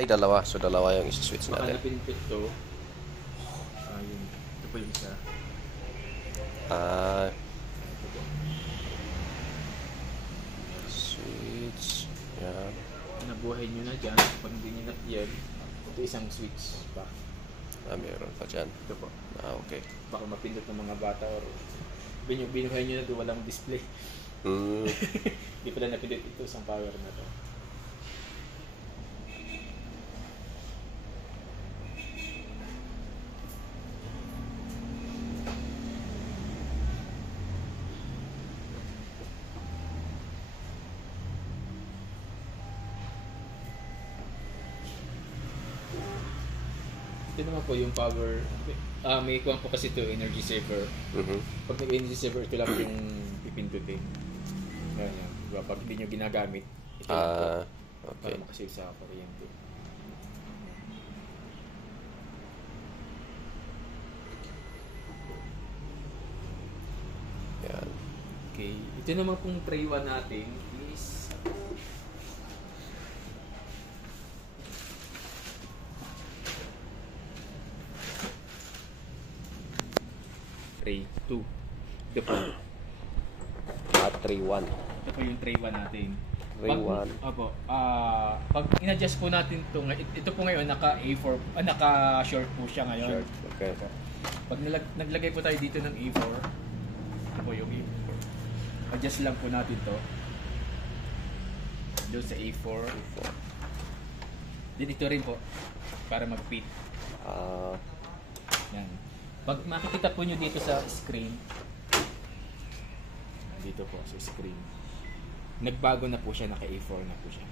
Ay, dalawa. So, dalawa yung isi-switch Baka natin. napindot to. Yun. Ito po yung isa. Switch. Yan. Nabuhay nyo na dyan. Pag hindi nyo yan, ito isang switch pa. Meron pa dyan. Ito po. Okay. Baka mapindot ng mga bata or binuhay nyo na ito, walang display. Hindi pala napindot ito, isang power na to. Ito naman po yung power. May kuha po kasi ito, energy saver. Pag nag-energy saver, ito lang yung pipindutin. Ayan. Diba? Pag hindi nyo ginagamit, ito lang po. Okay. Para makasave sa kuryente. Yan. Okay. Ito naman pong tray 1 natin is tray 2. Ito po. 3-1. Ito po yung tray 1 natin. Tray 1. Opo. Pag in-adjust po natin ito po ngayon naka A4, naka short po siya ngayon. Short. Okay. Pag naglagay po tayo dito ng A4, ito po yung A4. Adjust lang po natin to. Doon sa A4. Then ito rin po para mag-fit. Yan. Pag makikita po nyo dito sa screen, dito po sa screen, nagbago na po siya, naka A4 na po siya.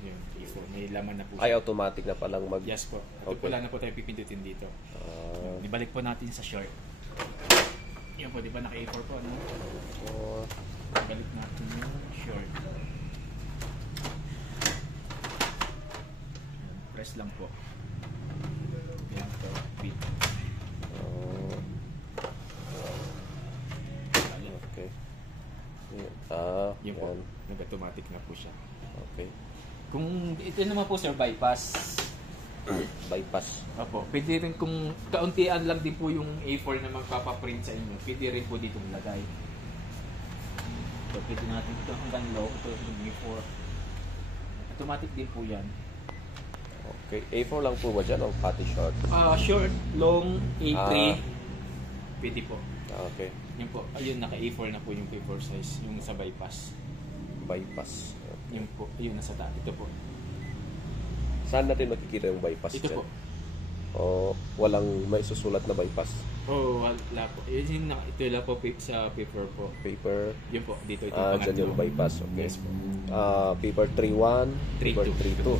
Yun, A4, may laman na po siya. Ay, automatic na palang mag... Yes po. Ito Okay. po lang na po tayo pipindutin dito. Ibalik po natin sa short. Yan po, di ba naka A4 po, ano? Ibalik natin yung short. Press lang po. Yan po, fit. Okay. Yun po, Yan. nag-automatic na po siya. Okay. Kung ito naman po sir, bypass. Bypass. Opo, pwede rin kung kauntian lang din po yung A4 na magpapaprint sa inyo, pwede rin po dito lagay. So, pwede natin ito hanggang low, ito yung A4. Automatic din po yan. Okay. A4 lang po ba dyan o pati short? Short, long, A3, pwede po. Okay. Yun po, ayun, naka A4 na po yung paper size, yung sa bypass. Bypass. Yun po, ayun, nasa taas. Ito po. Saan natin makikita yung bypass Ito dyan? po. O walang may susulat na bypass? Wala po. Ito lang po sa paper po. Paper? Yun po, dito ito Dyan yung bypass. Okay. Yes po. Paper 3-1, paper 3-2.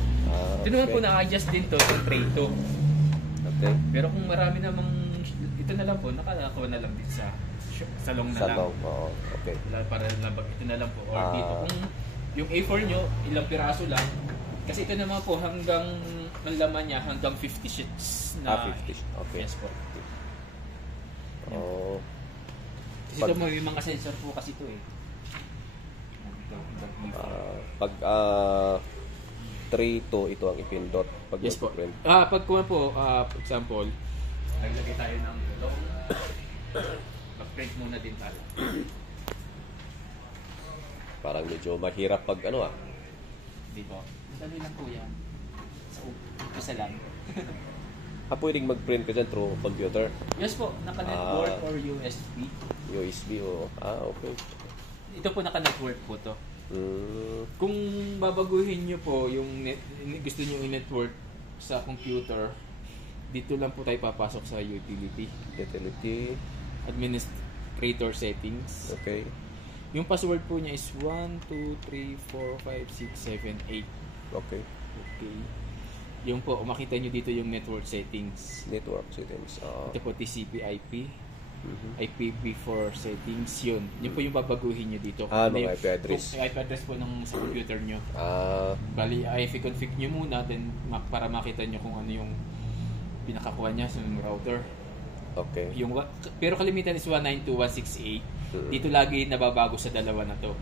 Ito naman po na-adjust din to sa tray 2. Okay. Pero kung marami namang, ito na lang po, nakakakuha na lang din sa salong na lang. Salong, oo. Okay. Para lang, ito na lang po. Or dito, kung yung A4 nyo, ilang piraso lang. Kasi ito naman po, hanggang, ang laman niya, hanggang 50 sheets na. 50. Okay. Yes po. Kasi Pag- ito may mga sensor po kasi ito eh. Pag 3-2, ito ang ipindot. Pag Yes po. mag-print. Pag kuha po, for example, naglagay tayo ng long. Mag-print muna din tayo. Parang medyo mahirap pag ano Di po. Dali lang po yan. Sa umpisa lang. pwedeng mag-print ka dyan through computer? Yes po, naka-network or USB. USB o... okay. Ito po naka-network po to. Kung babaguhin nyo po yung gusto nyo i-network sa computer, dito lang po tayo papasok sa utility. Utility. Administrator settings. Okay. Yung password po niya is 1, 2, 3, 4, 5, 6, 7, 8. Okay. Okay. Yung po, makita nyo dito yung network settings. Network settings. Ito po TCP/IP. IPv4 settings, yun. Yun po yung babaguhin nyo dito. Mga IP address. Yung IP address po ng sa computer nyo. Bali, config nyo muna, then para makita nyo kung ano yung pinakakuha niya sa router. Okay. Pero kalimitan is 192.168. Dito lagi nababago sa dalawa na to.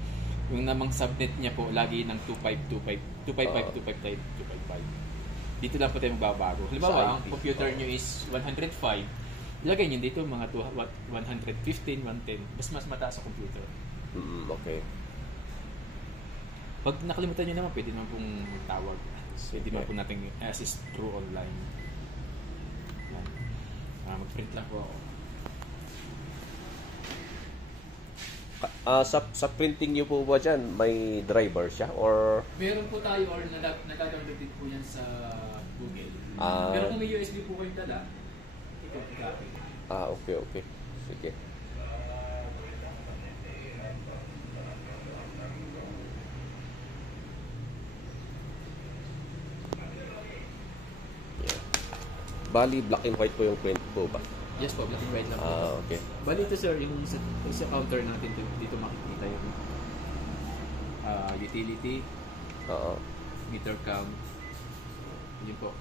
Yung namang subnet niya po, lagi ng 2525, 255, 255, 255. Dito lang po tayo magbabago. Halimbawa, Sa ang IP. computer nyo is 105, ilagay nyo dito mga 115, 110. Mas mataas sa computer. Okay. Pag nakalimutan nyo naman, pwede naman pong tawag. Pwede naman po natin assist through online. Yan. Mag-print lang po ako. Sa printing niyo po ba dyan, may driver siya? Or Meron po tayo or nag-download din po yan sa Google. Ah. Pero kung may USB po kayong dala, i-copy. okay. Sige. Yeah. Bali, black and white po yung print po ba? Yes po, black and white lang po. Okay. Bali ito sir, yung sa counter natin dito makikita yung utility, Oo. meter count. Yun po.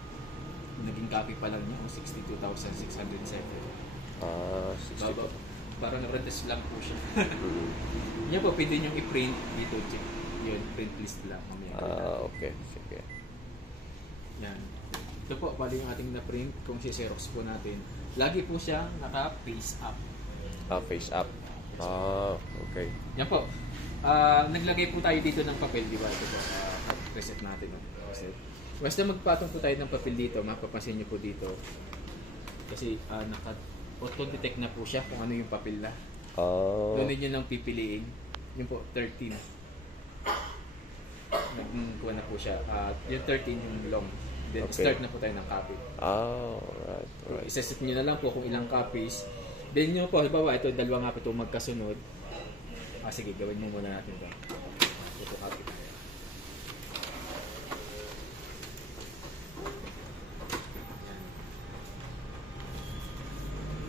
Naging copy pa lang niya, 62,607. 60. Baba, parang rentes lang po siya. Mm. Yan po, pwede nyo i-print dito. Check. Yun, print list lang. Mamaya. Okay. Sige. Yan. Ito po, bali yung ating na-print. Kung si-xerox po natin, lagi po siya naka-face up. Face up. Okay. Yan po. Naglagay po tayo dito ng papel, di ba? Ito po. Reset natin. Reset. Basta magpatong po tayo ng papel dito, mapapansin nyo po dito. Kasi naka-auto-detect na po siya kung ano yung papel na. Doon nyo lang pipiliin. Yun po, 13. Nagkuha na po siya. Yung 13 yung long. Then Okay. start na po tayo ng copy. Right. Isa-set nyo na lang po kung ilang copies. Then nyo po, halimbawa ito, dalawa nga po ito magkasunod. Sige, gawin mo muna natin ito. Ito copy tayo.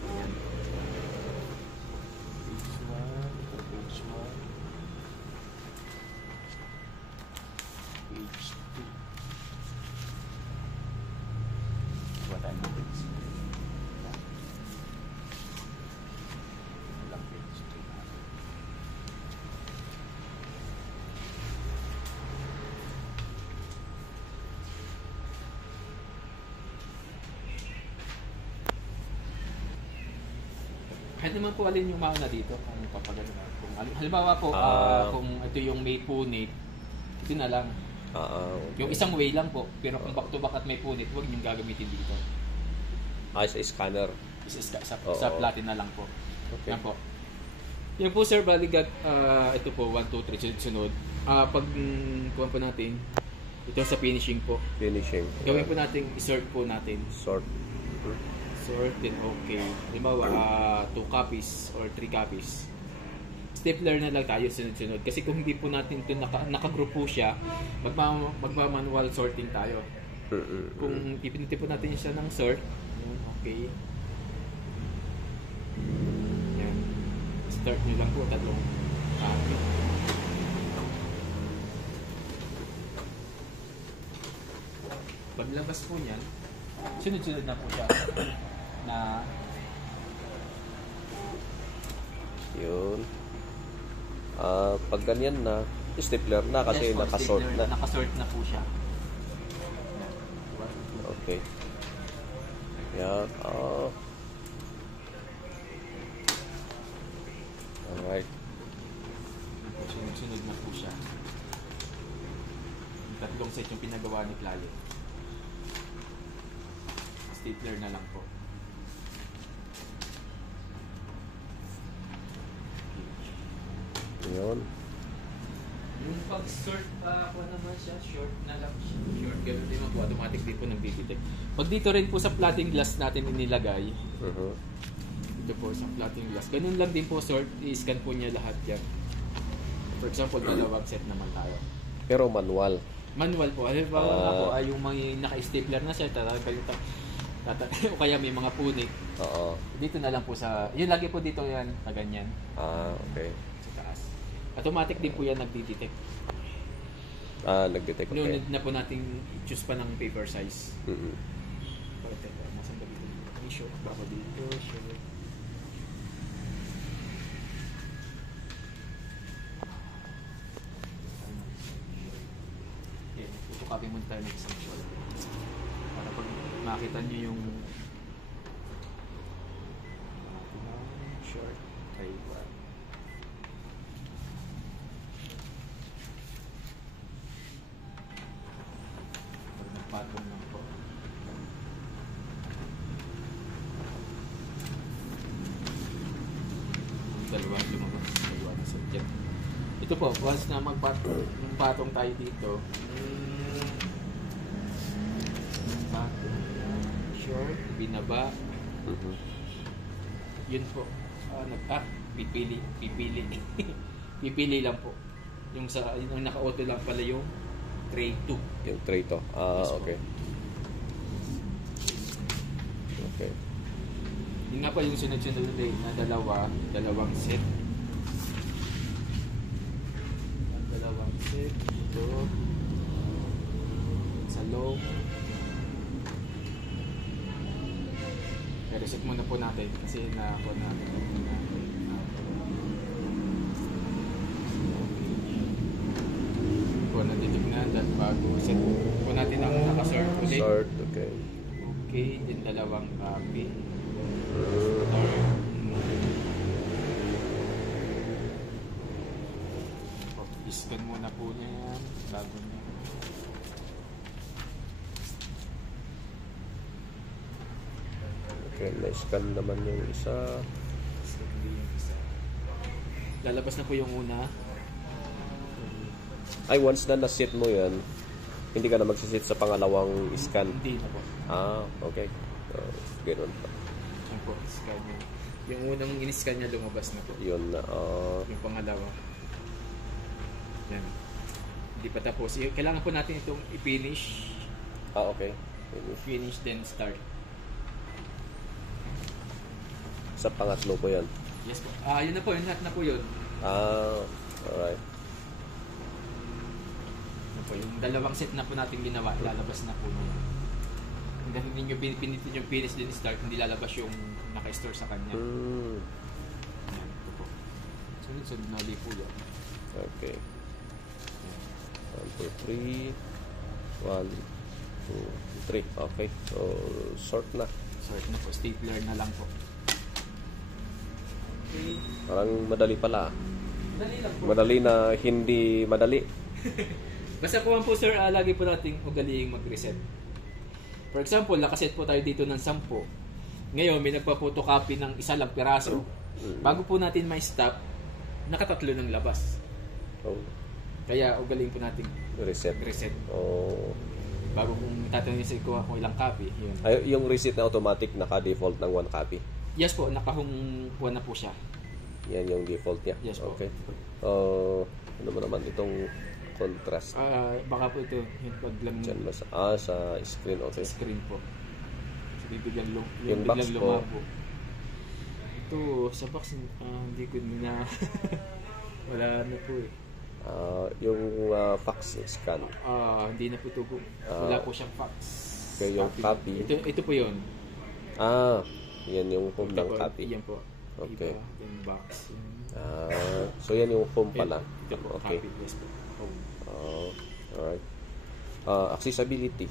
Ayan. Page 1. Page 2. Kuha tayo ng page 2. Ilang page 2 na. Kahit naman po alin yung mauna dito kung papagano na. Kung halimbawa po, kung ito yung may punit, ito na lang. Okay. Yung isang way lang po, pero kung back to back at may punit, huwag niyong gagamitin dito. Sa scanner. Sa platin na lang po. Okay. Yan po. Yan po sir, baligat, ito po, 1, 2, 3, sunod. Pag kuha po natin, ito sa finishing po. Finishing. Gawin po natin, i-sort po natin. Sort. Sort, then okay. Halimbawa, 2 copies or 3 copies. Stapler na lang tayo sunod-sunod. Kasi kung hindi po natin ito nakagroup po siya, magma-manual sorting tayo. Kung pipindutin po natin siya ng sort, okay. Yan. Start nyo lang po, tatlong copy. Paglabas po niyan, sunod-sunod na po siya na Yun. Pag ganyan na, stapler na kasi yes, po, nakasort stapler, na. nakasort na po siya. Okay. Yan. Alright. Sunod-sunod na po siya. Yung tatlong set yung pinagawa ni client. Stapler na lang po. Yun. Yung pag-sort ako naman siya, short na lang siya. Short, gano'n din po, automatic din po nag-detect. Pag dito rin po sa plotting glass natin inilagay, dito po sa plotting glass, ganun lang din po sort, i-scan po niya lahat yan. For example, dalawang set naman tayo. Pero manual. Manual po. Halimbawa nga po, ay yung mga naka-stapler na siya, o kaya may mga punit. Oo. Dito na lang po sa, yun lagi po dito yan, na ganyan, Okay. sa taas. Automatic din po yan nagdi-detect. Nag-detect. No Okay. need na po nating choose pa ng paper size. Mm-mm. Nasaan ba dito? May short ba ako dito? Short. photocopy muna tayo ng sample. Para pag makita nyo yung short Taiwan. Pag nagpatong lang po. Dalawa lumabas. Dalawa na subject. Ito po, once na magpatong tayo dito, patong short, binaba, yun po. Pipili. Pipili lang po. Yung naka-auto lang pala yung tray 2. Yung tray to. Yes, Okay. Okay. Yun nga po yung sunod-sunod na dalawang set. Dalawang set. Ito. Sa low. I-reset muna po natin kasi na-ako na. Kung natitignan dahil bago set po natin ang naka-sort ulit. Sort, okay. Okay, din dalawang copy. I-scan muna po niya yan bago niya. Okay, na-scan naman yung isa. Lalabas na po yung una. Ay, once na na-set mo yan, hindi ka na magsisit sa pangalawang scan. Hindi na po. Okay. Ganun pa. Yan po, scan niya. Yung unang in-scan niya lumabas na po. Yun na. Yung pangalawa. Yan. Hindi pa tapos. Kailangan po natin itong i-finish. Okay. Finish then start. Sa pangatlo po yan. Yes po. Yun na po. Yun lahat na po yun. Alright. Yan po. Yung dalawang set na po natin ginawa, lalabas na po niya. Hanggang hindi nyo pinitin yung finish then start, hindi lalabas yung naka-store sa kanya. Yan. Ito po. Sunod-sunod na ulit po yan. Okay. 1, 2, 3. 1, 2, 3. Okay. So, sort na. Sort na po. Stapler na lang po. Okay. Parang madali pala. Madali lang po. Madali na hindi madali. Basta po sir, lagi po nating ugaliing mag-reset. For example, nakaset po tayo dito ng 10. Ngayon, may nagpa-photocopy ng isa lang piraso. Bago po natin may stop, nakatatlo ng labas. Oh, Kaya ugaliing po natin reset. reset. Oh. Bago kung tatanungin sa kuha kung ilang copy, yun. Ay, yung reset na automatic naka-default ng 1 copy. Yes po, nakahong buwan na po siya. Yan yung default niya. Yes po. Okay. Ano mo naman itong contrast? Baka po ito, yung paglang Diyan ba sa screen, okay. sa screen po. So, bibigyan Yung box biglang po. lumabo. Ito, sa box, hindi ko na wala na po eh. Yung fax scan. Hindi na po ito. Wala po siyang fax. Okay, yung copy. Ito po yun. Yan yung home ng copy. Yan po. Okay. Iba, yung box. So yan yung home pala. Ito po, Okay. copy. Yes po. Home. Alright. Accessibility.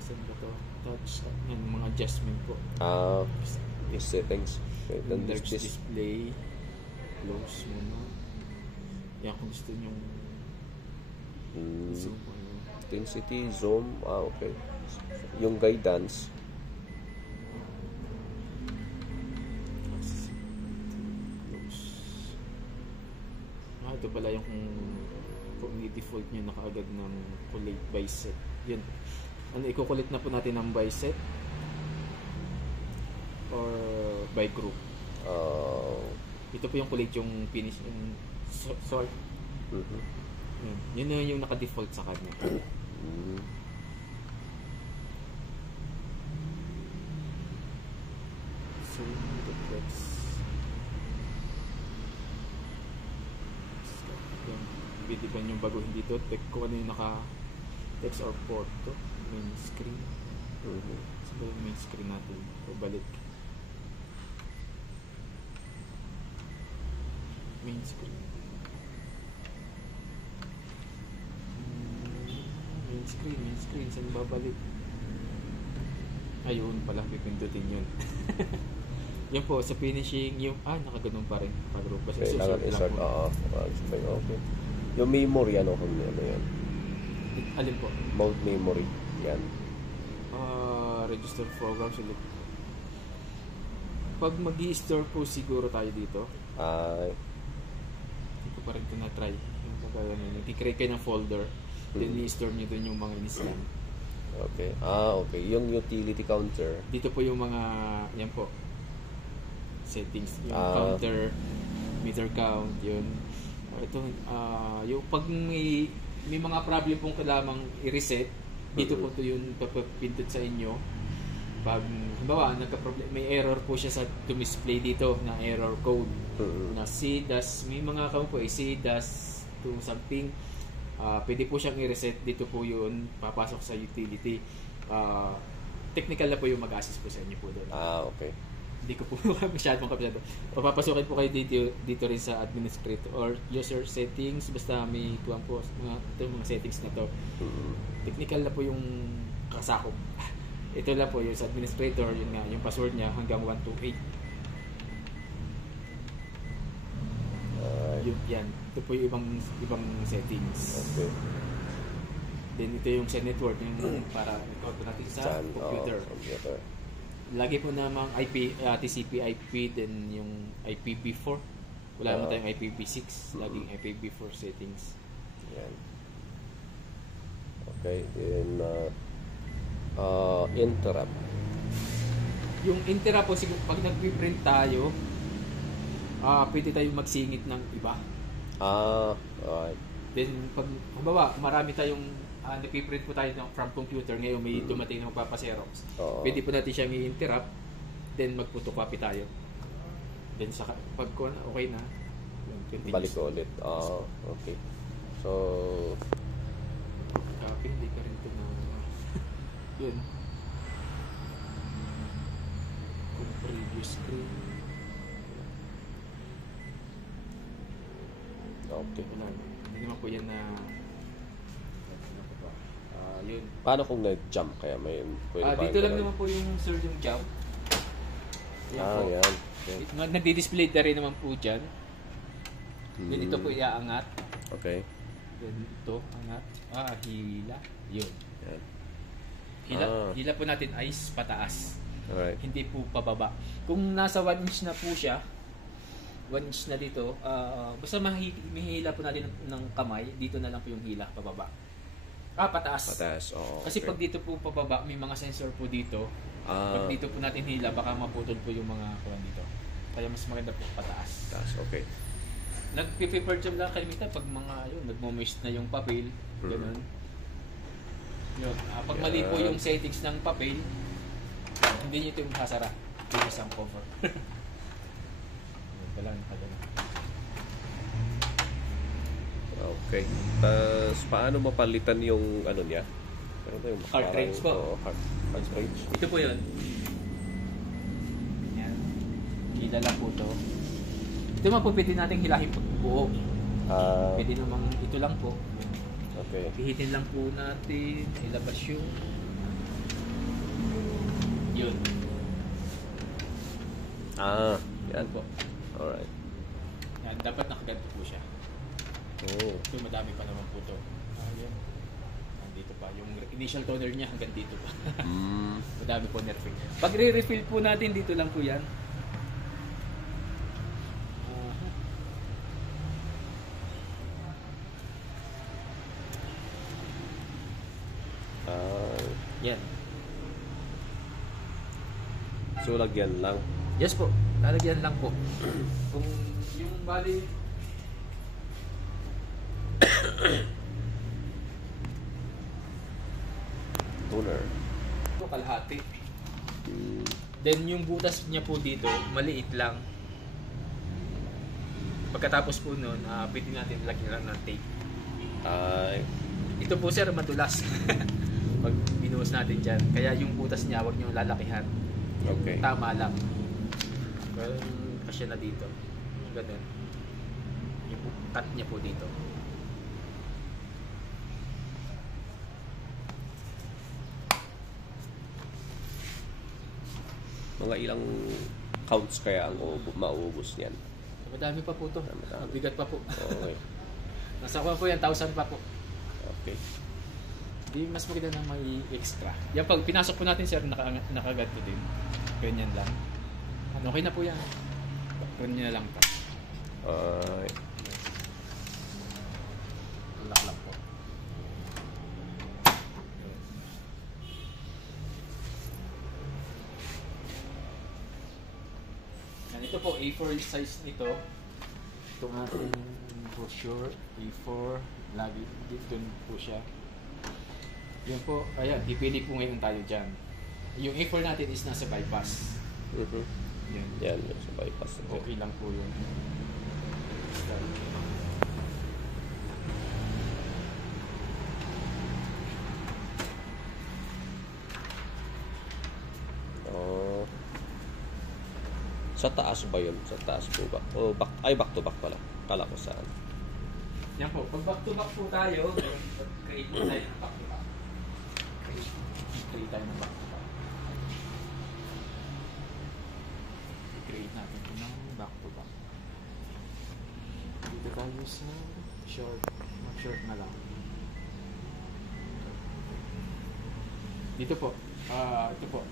Saan ba ito? Touch. Yan, mga adjustment po. Yung settings. Okay, then Large this. display. Close muna. Yan kung gusto nyo. Zoom po yun. Intensity, zoom. Okay. Yung guidance. Close. Ito pala yung kung i-default nyo nakaagad ng collate by set. Yun. Ikukulit na po natin ng by set or by group. Ito po yung collate yung finish yung sort. Yun na yung naka-default sa kanya. So, duplex. Bidiban yung baguhin dito. Kung ano yung naka-text or port to. Main screen. Sabi yung main screen natin. O balik. Main screen. Main screen, saan babalik? Ayun pala, pipindutin yun. Yan po, sa finishing, yung, nakaganon pa rin. Pag-group kasi Kailangan susort lang isort, po. sabay, okay. Yung memory, ano yan? Alin po? Mode memory, yan. Register program, select. Pag mag-i-store po siguro tayo dito, Ay, hindi ko pa rin ito na-try. Nag-create kayo ng folder, then i-store nyo dun yung mga in-scan. okay. Okay. Yung utility counter, Dito po yung mga, yan po, settings, yung counter, meter count, yun. Ito, yung pag may mga problem pong kailangang i-reset, dito po ito yung papapindot sa inyo. Pag, halimbawa, may error po siya sa display dito na error code na C-dash, may mga account po C-dash to something, pwede po siyang i-reset. Dito po yun, papasok sa utility. Technical na po yung mag-assist po sa inyo po doon. okay. Hindi ko po masyadong kapitado. Papapasukin po kayo dito rin sa administrator or user settings, basta may kuwan po mga settings na to. Technical na po yung kasakop. Ito lang po yung sa administrator, yun nga, yung password niya hanggang 128. Yan. Ito po yung ibang settings. Okay. Then ito yung sa network, yung para i-code natin sa computer. Computer. Lagi po namang IP, TCP IP, then yung IPv4. Wala naman tayong IPv6. Laging IPv4 settings. Yan. Okay. Then, interrupt. Yung interrupt po, siguro, pag nag-print tayo, pwede tayong magsingit ng iba. Alright. Then, pag, halimbawa, marami tayong napiprint po tayo from computer, ngayon may dumating na magpapaserox. Pwede po natin siyang i-interrupt, then mag-photocopy tayo. Then, pag okay na, Balik ko ulit. Okay. So, copy, hindi ka rin ito na yun. Kung previous screen. okay. Wala. Hindi naman po yan na yun. Paano kung nag-jump kaya may pwede Dito lang naman po yung sir yung jump. Yan po. Yan. Okay. Nagdi-display na rin naman po dyan. Then ito po iaangat. Okay. Then ito, angat. Hila. Yun. Yan. Hila po natin ay pataas. Alright. Hindi po pababa. Kung nasa 1 inch na po siya, 1 inch na dito, basta mahihila po natin ng kamay, dito na lang po yung hila, pababa. Pataas. Pataas, Kasi pag dito po pababa, may mga sensor po dito. Pag dito po natin hila, baka maputol po yung mga kuwan dito. Kaya mas maganda po pataas. Pataas, okay. Nag-paper job lang kalimitan pag mga nagmo-moist na yung papel, ganun. Yun. Pag mali po yung settings ng papel, hindi nyo ito yung hasara. Dito sa cover. Okay. Tapos, paano mapalitan yung ano niya? Ano ba yung Cartridge po. Cartridge. Ito po yun. Yan. Hila lang po ito. Ito man po pwede natin hilahin po buo. Pwede naman ito lang po. Okay. Pihitin lang po natin. Ilabas yung yun. Yan po. Alright. Yan. Dapat nakaganto po siya. Ito madami pa naman po ito. Yan. Dito pa. Yung initial toner niya hanggang dito pa. Madami po nerfing. Pag re-refill po natin, dito lang po yan. Yan. So, lagyan lang. Yes po. Lalagyan lang po. Kung yung bali Toner. ito kalahati. Then yung butas niya po dito, maliit lang. Pagkatapos po nun, pwede natin lagyan lang ng tape. Ito po sir, madulas. Pag binuhos natin dyan. Kaya yung butas niya, huwag nyo lalakihan. Okay. Tama lang. Kasi na dito. Ganun. Yung cut niya po dito. Mga ilang counts kaya ang mauubos niyan? Madami pa po to. Madami. Bigat pa po. Okay. Nasa ko po yan, 1,000 pa po. Okay. Di mas maganda na may extra. Yan pag pinasok po natin sir, nakaganto din. Ganyan lang. Okay na po yan. Ganyan na lang po. Lock lang po. Yan, ito po, A4 size nito. Itong ating brochure, A4, lagi dito po siya. Yun po, ayan, pipili po ngayon tayo dyan. Yung A4 natin is nasa bypass. Yan. Yan, yung sa bypass. Okay lang po yun. Sa taas ba yun? Sa taas po ba? O back to back pala. Kala ko saan. Yan po, pag back to back po tayo, create po tayo ng back to back. Create tayo ng back to back. Create natin po ng back to back. Dito tayo sa short. Short na lang. Dito po. Ito po.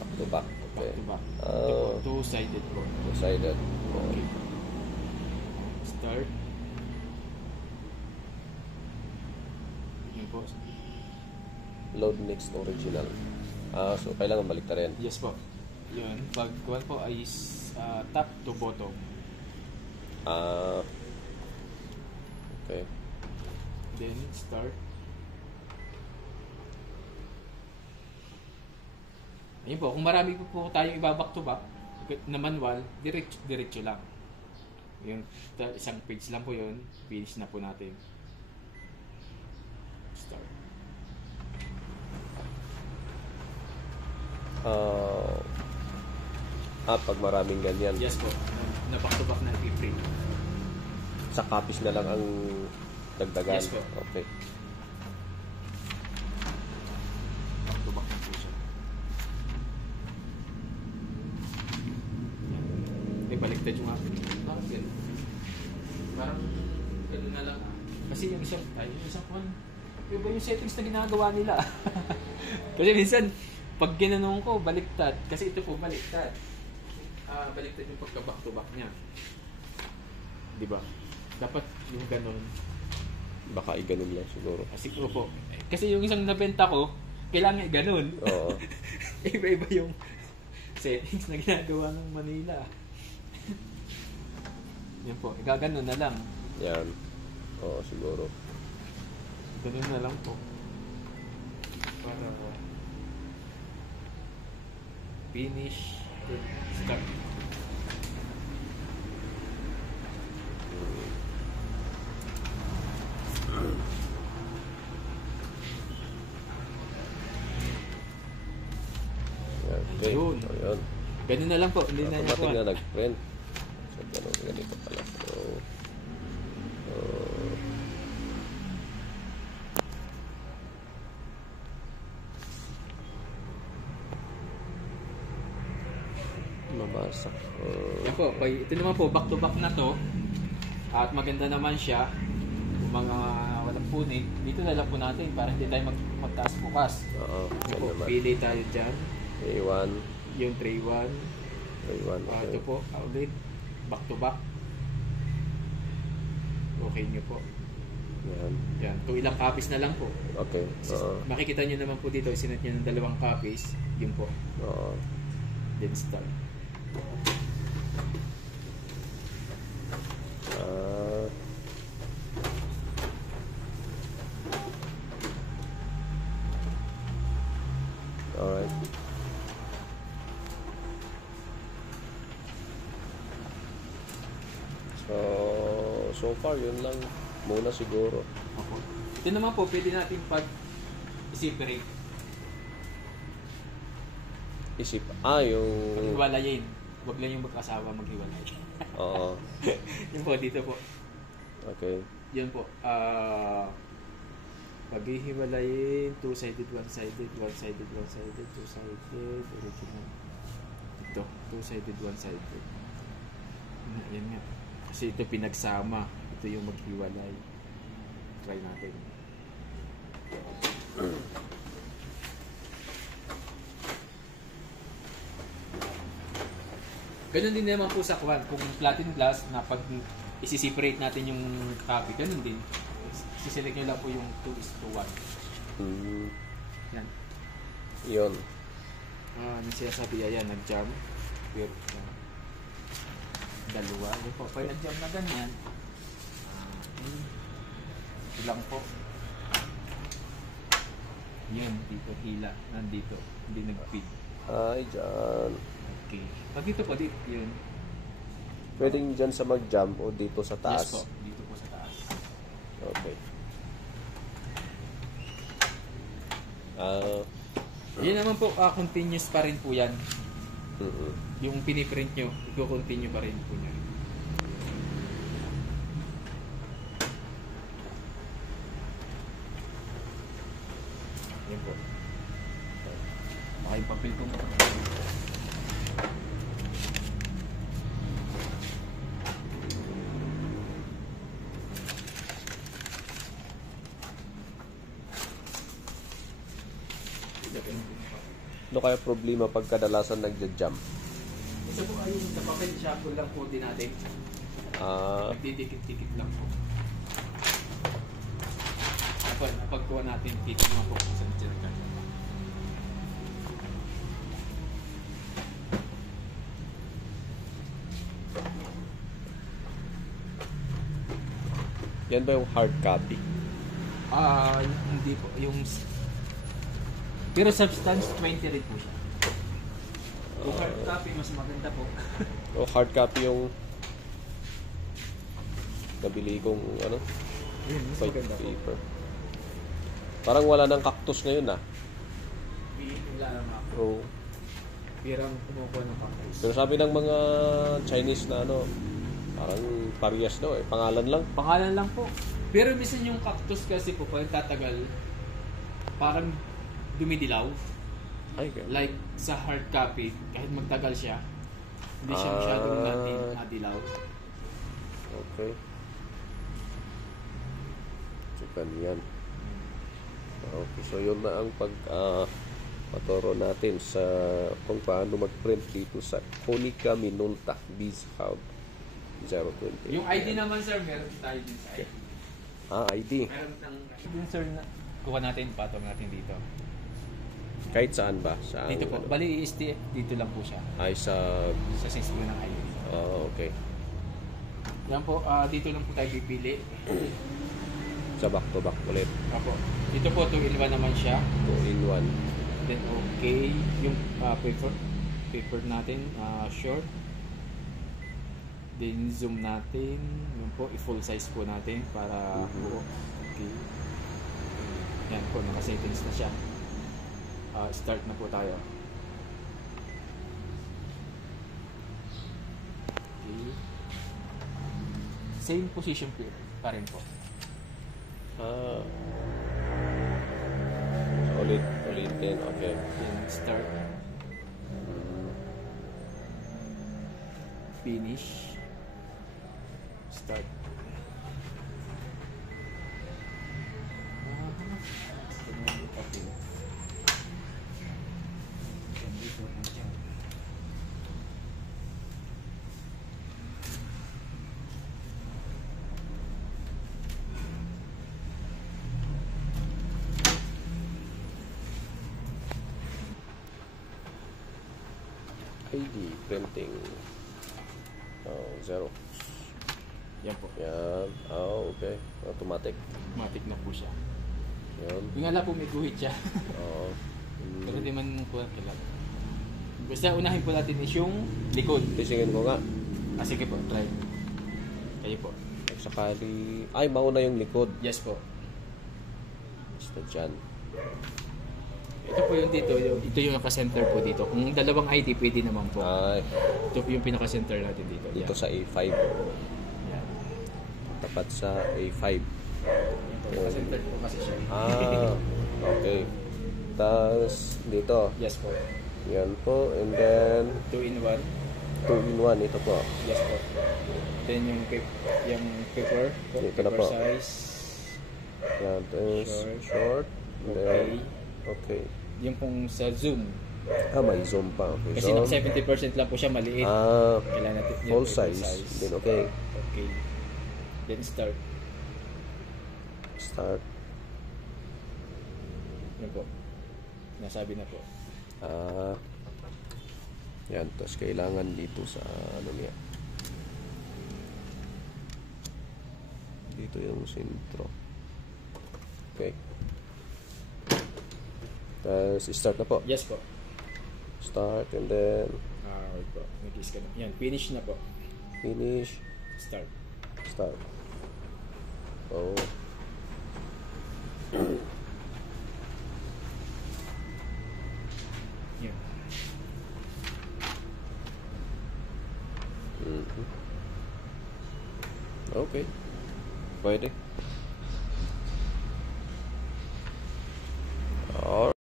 Back to back. Okay. Back to back. Ito po, two-sided po. Two-sided. Okay. Start. Yun po. Load next original. So kailangan balik rin. Yes po. Yun. Pag one po ay top to bottom. Okay. Then start. Ayun po, kung marami po tayong iba-back to back na manual, diretso lang. Yung isang page lang po yun, finish na po natin. Start. Pag maraming ganyan. Yes po, na back to back na i-print. Sa copies na lang ang dagdagan. Yes po. Okay. Back to back na po siya. Baliktad yung akin. Parang gano'n. Parang gano'n na lang. Kasi yung isang phone, yung ba yung settings na ginagawa nila? Kasi minsan, pag ginanong ko, baliktad. Kasi ito po, baliktad. Baliktad yung pagka-back to back niya. Diba? Dapat yung gano'n. Baka i-ganun lang siguro. Kasi po. Kasi yung isang nabenta ko, kailangan i-gano'n. Oo. Iba-iba yung settings na ginagawa ng Manila. Yan po, igaganon na lang. Yan. Oo, siguro. Ganun na lang po. Para finish, start. Okay. Yun. So, yun. Ganun na lang po, hindi na niya po. Automatic na nag-print. So, ganito pala. So, mabasa. Yan po, ito naman po, back to back na to. At maganda naman siya. Yung mga walang punit, dito na lang po natin para hindi tayo magtaas bukas. Oo. Yan Yan po, naman. pili tayo dyan. A1. Yung tray 1. A1. Okay. Ito po, ulit, back to back. Okay nyo po. Yan. Yan, kung ilang copies na lang po. Okay. Oo. Makikita nyo naman po dito, isinet nyo ng 2 copies. Yun po. Oo. Then start. Alright. So far, yun lang muna siguro. Opo. Ito naman po, pwede natin pag-separate. Isip, yung... Maghiwalayin. Huwag lang yung magkasawa maghiwalay. Oo. Yun po, dito po. Okay. Yun po. Paghihiwalayin, two-sided, one-sided, one-sided, one-sided, two-sided, original. to. Two-sided, one-sided. Yan nga. Kasi ito pinagsama. Ito yung maghiwalay. Try natin. Ganun din naman po sa kwan. Kung platinum glass na pag isi-separate natin yung copy, ganun din. Siselect nyo lang po yung 2:1. Yan. Yun. Ano siya sabi, ayan, nag-jam. Pero, dalawa. Yun po, pag nag-jam na ganyan, ito lang po. Yun, dito, hila. Nandito. Hindi nag-feed. Ay, dyan. Okay. Pag dito po, dito, yun. Pwedeng dyan sa mag-jump o dito sa taas? Yes po, dito po sa taas. Okay. Yan naman po, continuous pa rin po yan. Mm-mm. Yung piniprint nyo, i-continue pa rin po nyo. Yan po. Makipapil ko mo. Ano kaya problema pag kadalasan nagja-jump? Isa po ay yung sa papel shuffle lang po din natin. Nagdidikit-dikit lang po. Pagkuha natin, kita mga po sa dyan. Yan ba yung hard copy? Hindi po. Yung pero substance 20 rin po siya. Kung hard copy, mas maganda po. O hard copy yung nabili kong ano? Mas White maganda po. paper. Parang wala ng cactus ngayon ah. Wala naman ako. Oo. Pirang kumukuha ng cactus. Pero sabi ng mga Chinese na ano, parang parehas daw eh. Pangalan lang. Pangalan lang po. Pero minsan yung cactus kasi po, pag tatagal, parang dumidilaw. Ay, okay. Like sa hard copy, kahit magtagal siya, hindi siya masyadong nadilaw. Okay. So, ganyan. Okay, so yun na ang paturo natin sa kung paano mag-print dito sa Konica Minolta Biz Hub 020. Yung ID naman sir, meron tayo din sa ID. ID. Meron din sir, kuha natin, patong natin dito. Kahit saan ba? Saan, Dito po, bali dito lang po siya. Ay, sa... Sa 6 mo ng ID. okay. Yan po, dito lang po tayo pipili. Sa back-to-back ulit. Apo. Dito po, 2-in-1 naman siya. 2-in-1. Then okay, yung paper natin, short. Then zoom natin, yun po, i-full size po natin para buo. Okay. Yan po, naka-settings na siya. Start na po tayo. Okay. Same position pa rin po. Ulitin, okay. Then start. Finish. Start. Okay. ID printing. Zero. Yan po. Yan. Okay. Automatic. Matik na po siya. Yan. Yung nga lang po may guhit siya. Oo. Pero hindi man po kailangan. Basta unahin po natin is yung likod. Tisingin ko nga. Sige po, try. Kayo po. Sakali... Ay, mauna yung likod. Yes po. Basta dyan. Ito po yung dito. Ito yung naka-center po dito. Kung dalawang ID, pwede naman po. Ay, Ito po yung pinaka-center natin dito. dito Yan. sa A5. Yan. Tapat sa A5. Ito, naka-center po kasi siya. Okay. Tapos, dito. Yes po. Yan po. And then, 2-in-1. 2-in-1. Ito po. Yes po. Then yung paper po, Ito na paper po. size. Yan. This short. And Okay. then, okay. Yung pong sa zoom. May zoom pa. Okay. Kasi naka 70% lang po siya, maliit. Kailangan natin yung full paper size. Then, okay. Okay. Then start. Start. Yun po. Nasabi na po. Yan. Tapos kailangan dito sa ano niya. Dito yung sentro. Okay. Tapos start na po. Yes po. Start and then Wait po. Nag-kiss ka na. Yan. Finish na po. finish. Start. Start. Oh. Yan. Okay. Pwede.